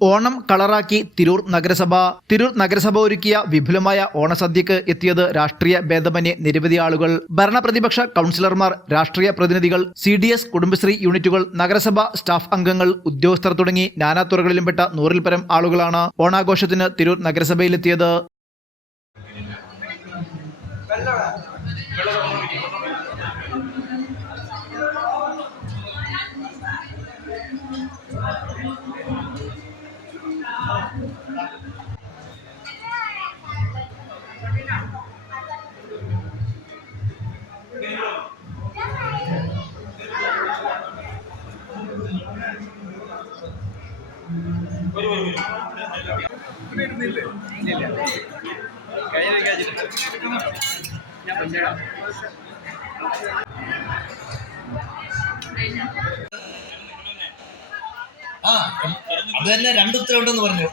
ഓണം കളറാക്കി തിരൂർ നഗരസഭ. തിരൂർ നഗരസഭ ഒരുക്കിയ വിപുലമായ ഓണസദ്യക്ക് എത്തിയത് രാഷ്ട്രീയ ഭേദമന്യേ നിരവധി ആളുകൾ. ഭരണപ്രതിപക്ഷ കൗൺസിലർമാർ രാഷ്ട്രീയ പ്രതിനിധികൾ സി ഡി എസ് കുടുംബശ്രീ യൂണിറ്റുകൾ നഗരസഭ സ്റ്റാഫ് അംഗങ്ങൾ ഉദ്യോഗസ്ഥർ തുടങ്ങി നാനാത്തുറകളിലും പെട്ട നൂറിൽ പരം ആളുകളാണ് ഓണാഘോഷത്തിന് തിരൂർ നഗരസഭയിലെത്തിയത്. അത് തന്നെ രണ്ടുത്തരം ഉത്തരവുണ്ടെന്ന് പറഞ്ഞു.